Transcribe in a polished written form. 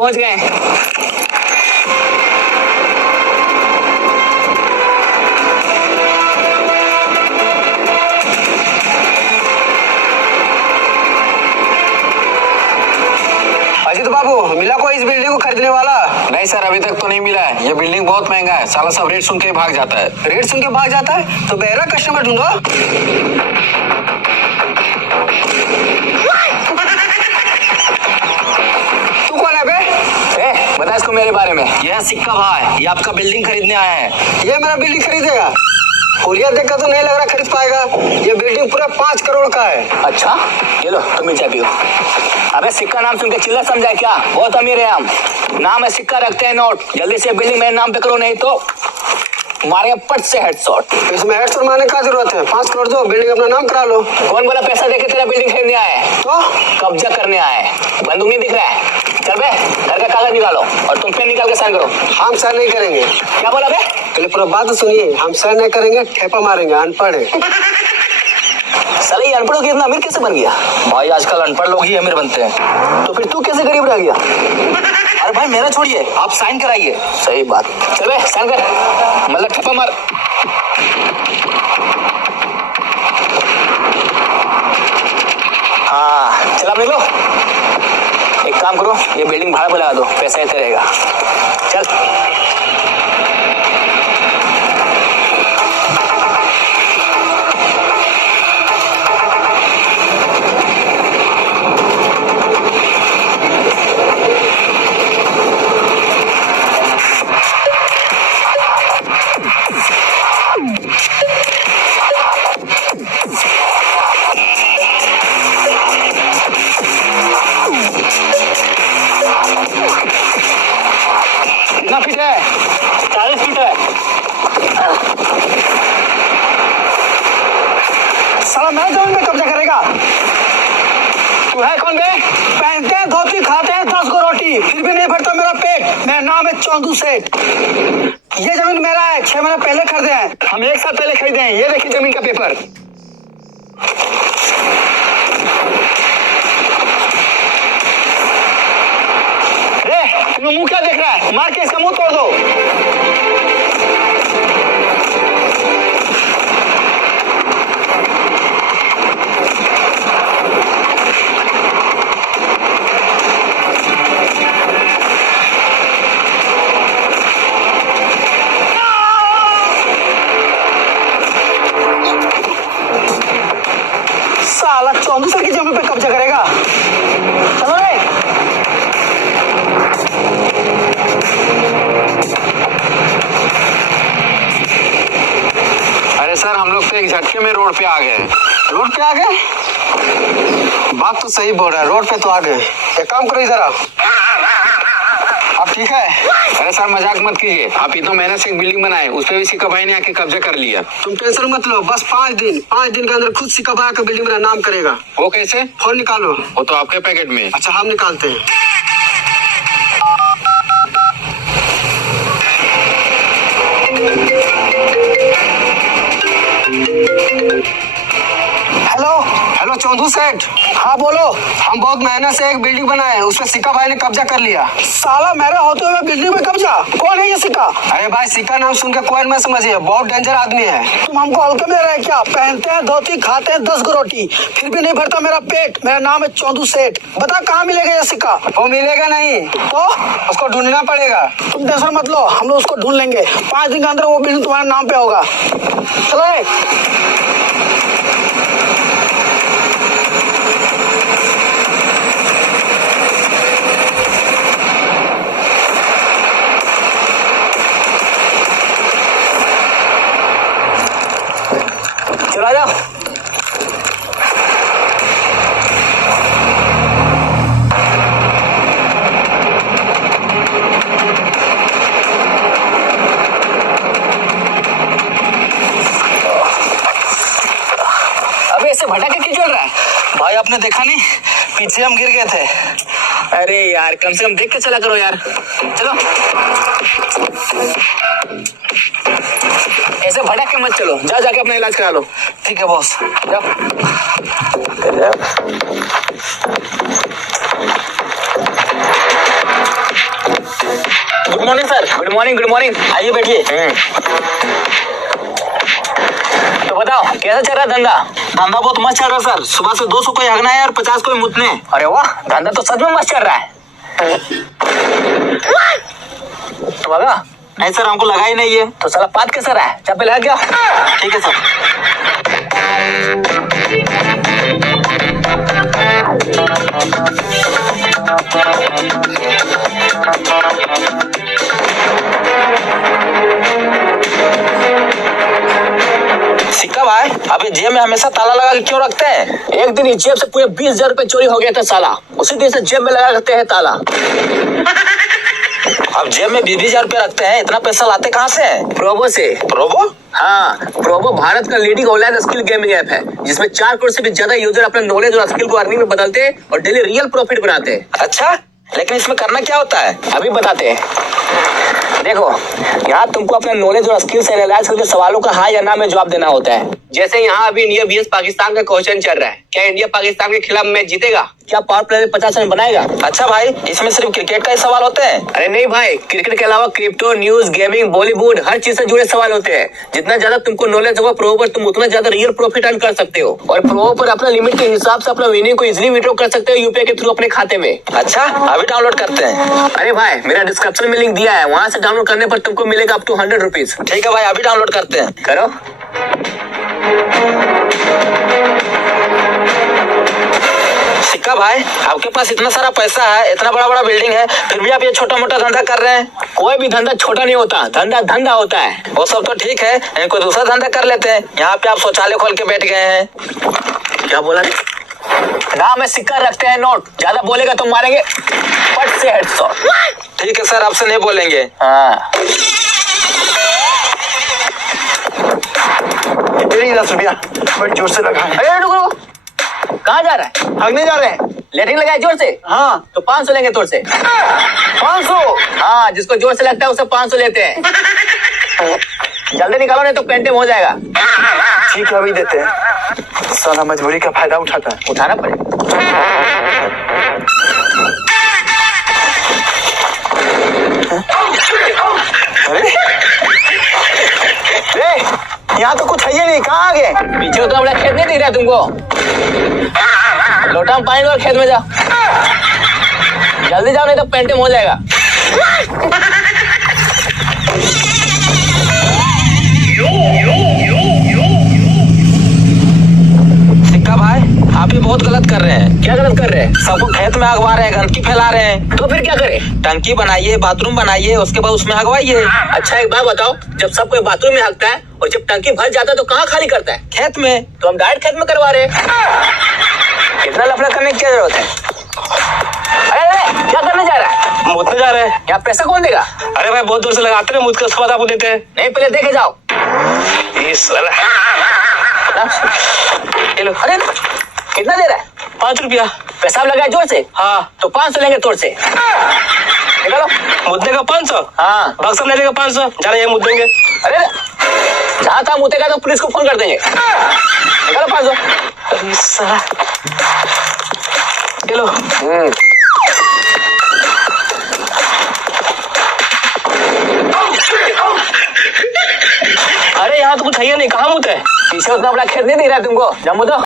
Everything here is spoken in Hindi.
पहुंच गए। अजीत बाबू, मिला कोई इस बिल्डिंग को खरीदने वाला? नहीं सर, अभी तक तो नहीं मिला है। ये बिल्डिंग बहुत महंगा है, साला सब रेट सुन के भाग जाता है। रेट सुन के भाग जाता है तो बेहरा कस्टमर ढूंढो। तू कौन है बे? बता इसको मेरे बारे में। यह सिक्का भाई, ये आपका बिल्डिंग खरीदने आया है। ये मेरा बिल्डिंग खरीदेगा? हुलिया देखकर तो नहीं लग रहा खरीद पाएगा। ये बिल्डिंग पूरा 5 करोड़ का है। अच्छा, ये लो तुम ही चाय पियो। अबे सिक्का नाम सुन के चिल्ला समझा क्या? बहुत अमीर है हम। नाम है सिक्का, रखते हैं नोट। जल्दी से बिल्डिंग मेरे नाम पे करो, नहीं तो मारेंगे पट से हेडशॉट। इसमें हेडशॉट मारने का जरूरत है? 5 करोड़ दो, बिल्डिंग अपना नाम करा लो। कौन बोला पैसा देके तेरा बिल्डिंग खरीदने आया है? तो कब्जा करने आया है। बंदूक नहीं दिख रहा है? चल बे, घर का कागज निकालो और तुम पेन निकाल के साइन करो। हम साइन नहीं करेंगे। क्या बोला बे? पहले पूरा बात तो सुनिए। हम साइन नहीं करेंगे, ठेपा मारेंगे, अनपढ़ है। साले ये अनपढ़ इतना अमीर कैसे बन गया? भाई आजकल अनपढ़ लोग ही अमीर बनते हैं। तो फिर तू कैसे गरीब रह गया? अरे भाई मेरा छोड़िए, आप साइन कराइए। सही बात। चल बे साइन कर, मतलब ठप्पा मार। हाँ चल आप निकलो। एक काम करो, ये बिल्डिंग भाड़ा पे लगा दो, पैसा इतना रहेगा। चल कितना फीट है? 40 फीट है। साला मैं जमीन में कब्जा करेगा? तू है कौन बे? पहनते हैं धोती, खाते हैं 10 को रोटी, फिर भी नहीं भरता मेरा पेट। मेरा नाम है चौंदू सेठ। ये जमीन मेरा है, 6 महीने पहले खरीदे हैं। हम 1 साल पहले खरीदे हैं। ये देखिए जमीन का पेपर। मुंह क्या देख रहा है? मार के इसका मुंह तोड़ दो। साला चौंदू सेठ की जमीन पे कब्जा करेगा? चलो रे। अरे सर, हम लोग तो एक झटके में रोड पे आ गए। रोड पे आ गए? बात तो सही बोल रहा है, रोड पे तो आ गए। एक काम करो, इधर आओ। अब ठीक है? अरे सर मजाक मत कीजिए। आप इतना मेहनत से एक बिल्डिंग बनाए, उस पर भी सिक्का भाई ने आके कब्जा कर लिया। तुम टेंशन मत लो, बस 5 दिन के अंदर खुद सिक्का भाई का बिल्डिंग मेरा नाम करेगा। वो कैसे? फोन निकालो। वो तो आपके पैकेट में। अच्छा हम निकालते हैं। हेलो हेलो चौंदू सेठ। हाँ बोलो। हम बहुत मेहनत से एक बिल्डिंग बनाए, उसमें सिक्का भाई ने कब्जा कर लिया। साला मेरे होते हुए बिल्डिंग में कब्जा? कौन है ये सिक्का? अरे भाई सिक्का नाम सुन के कोई मत समझिए, बहुत डेंजर आदमी है। तुम हमको हल्के में ले रहे क्या? पहनते हैं धोती, खाते हैं 10 को रोटी, फिर भी नहीं भरता मेरा पेट। मेरा नाम है चौंदू सेठ। बता कहाँ मिलेगा ये सिक्का? वो मिलेगा नहीं तो उसको ढूंढना पड़ेगा। तुम टेंशन मत लो, हम लोग उसको ढूंढ लेंगे। 5 दिन के अंदर वो बिल्डिंग तुम्हारे नाम पे होगा। चलो रे। चला जाओ। अबे ऐसे भटक के क्यों चल रहा है? भाई आपने देखा नहीं, पीछे हम गिर गए थे। अरे यार कम से कम देख के चला करो यार। चलो ऐसे भटक के मत चलो, जा जाके अपना इलाज करा लो। ठीक है बॉस। जाओ। Morning sir. Good morning, good morning. आइए बैठिए। तो बताओ कैसा चल रहा है धंधा? धंधा बहुत मस्त चल रहा है सर। सुबह से 200 कोई हगना है और 50 कोई मुतने। अरे वाह, धंधा तो सच में मस्त चल रहा है। तो लगा? नहीं सर, हमको लगा ही नहीं है। तो साला बात कैसा रहा है? चप्पल लगा क्या? ठीक है सर। सिक्का भाई, आप ये जेब में हमेशा ताला लगा के क्यों रखते हैं? एक दिन इस जेब से पूरे 20,000 रुपए चोरी हो गया था साला। उसी दिन से जेब में लगा रखते हैं ताला। आप जेब में 20,000 रुपया रखते हैं, इतना पैसा लाते कहाँ से हैं? प्रोबो से। प्रोबो? हाँ, प्रोबो भारत का leading online skill gaming app है, जिसमें 4 करोड़ से भी ज्यादा यूजर अपने नॉलेज और स्किल को अर्निंग में बदलते हैं और डेली रियल प्रॉफिट बनाते हैं। अच्छा, लेकिन इसमें करना क्या होता है? अभी बताते हैं। देखो, यहाँ तुमको अपना नॉलेज और स्किल से एनालाइज करके सवालों का हाँ या ना में जवाब देना होता है। जैसे यहाँ अभी इंडिया vs पाकिस्तान का क्वेश्चन चल रहा है। क्या इंडिया पाकिस्तान के खिलाफ मैच जीतेगा? क्या पावर प्ले में 50 रन बनाएगा? अच्छा भाई, इसमें सिर्फ क्रिकेट का ही सवाल होते हैं? अरे नहीं भाई, क्रिकेट के अलावा क्रिप्टो, न्यूज, गेमिंग, बॉलीवुड, हर चीज से जुड़े सवाल होते हैं। जितना ज्यादा तुमको नॉलेज होगा प्रो पर, तुम उतना ज्यादा रियल प्रॉफिट अर्न कर सकते हो। और प्रो पर अपना लिमिट के हिसाब से अपना विनिंग को इजिली विड्रॉ कर सकते हो यूपीआई के थ्रू अपने खाते में। अच्छा, अभी डाउनलोड करते हैं। अरे भाई, मेरा डिस्क्रिप्शन में लिंक दिया है, वहाँ से डाउनलोड करने पर तुमको मिलेगा अप टू 100 रुपीज। ठीक है भाई, अभी डाउनलोड करते हैं। करो। सिक्का भाई, आपके पास इतना सारा पैसा है, इतना बड़ा बड़ा बिल्डिंग है, फिर भी आप ये छोटा मोटा धंधा कर रहे हैं। कोई भी धंधा छोटा नहीं होता, धंधा धंधा होता है। वो सब तो ठीक है, कोई दूसरा धंधा कर लेते हैं। यहाँ पे आप शौचालय खोल के बैठ गए हैं। क्या बोला रे? ना में सिक्का रखते हैं नोट, ज्यादा बोलेगा तो मारेंगे पट से हेडशॉट। ठीक है सर, आपसे नहीं बोलेंगे। हाँ, 10 रुपया बड़ी जोर से लगा है। अरे रुको, कहाँ जा रहा है? भागने जा रहे हैं। लेटरिन लगाए जोर से? हाँ। तो 500 लेंगे तोड़ से। 500? हाँ, जिसको जोर से लगता है उससे 500 लेते हैं। जल्दी निकालो नहीं तो पेंटिंग हो जाएगा। ठीक है, अभी देते हैं। साला मजबूरी का फायदा उठाता है। उठाना पड़ेगा। अरे यहाँ तो कुछ है ही नहीं, कहाँ आ गए? पीछे उतना बड़ा खेत नहीं दिख रहा है तुमको? लोटा में पानी लो और खेत में जाओ। जल्दी जाओ नहीं तो पेंटिंग हो जाएगा। सिक्का भाई, आप ये बहुत गलत कर रहे हैं। क्या गलत कर रहे हैं? सबको खेत में हगवा रहे हैं, गंदगी फैला रहे हैं। तो फिर क्या करें? टंकी बनाइए, बाथरूम बनाइए, उसके बाद उसमें हगवाइए। अच्छा एक बात बताओ, जब सब कोई बाथरूम में हकता है और जब टंकी भर जाता है तो कहाँ खाली करता है? खेत में। तो हम डायरेक्ट खेत में करवा रहे हैं। इतना लफड़ा करने की क्या जरूरत है? अरे क्या करने जा रहा है? मुझसे जा रहे हैं। यहाँ पैसा कौन देगा? अरे भाई, बहुत दूर से लगाते हैं, मुझ के उसके बाद आपको देते हैं। नहीं, पहले देखे जाओ। अरे कितना दे रहा है? 5 रुपया। पेशाब लगा है जोर से? हाँ। तो 500 लेंगे तोड़ से। निकालो। मुद्दे का 500? हाँ। बक्सर ले लेगा 500। जा रहे हैं, मुद्दे देंगे। अरे जहाँ था मुतेगा तो पुलिस को फोन कर देंगे। निकालो 500। अरे साला, चलो। अरे यहाँ तो कुछ है ही नहीं, कहाँ मुते? पीछे उतना बड़ा खेत नहीं दिख रहा है तुमको? जम्मू तो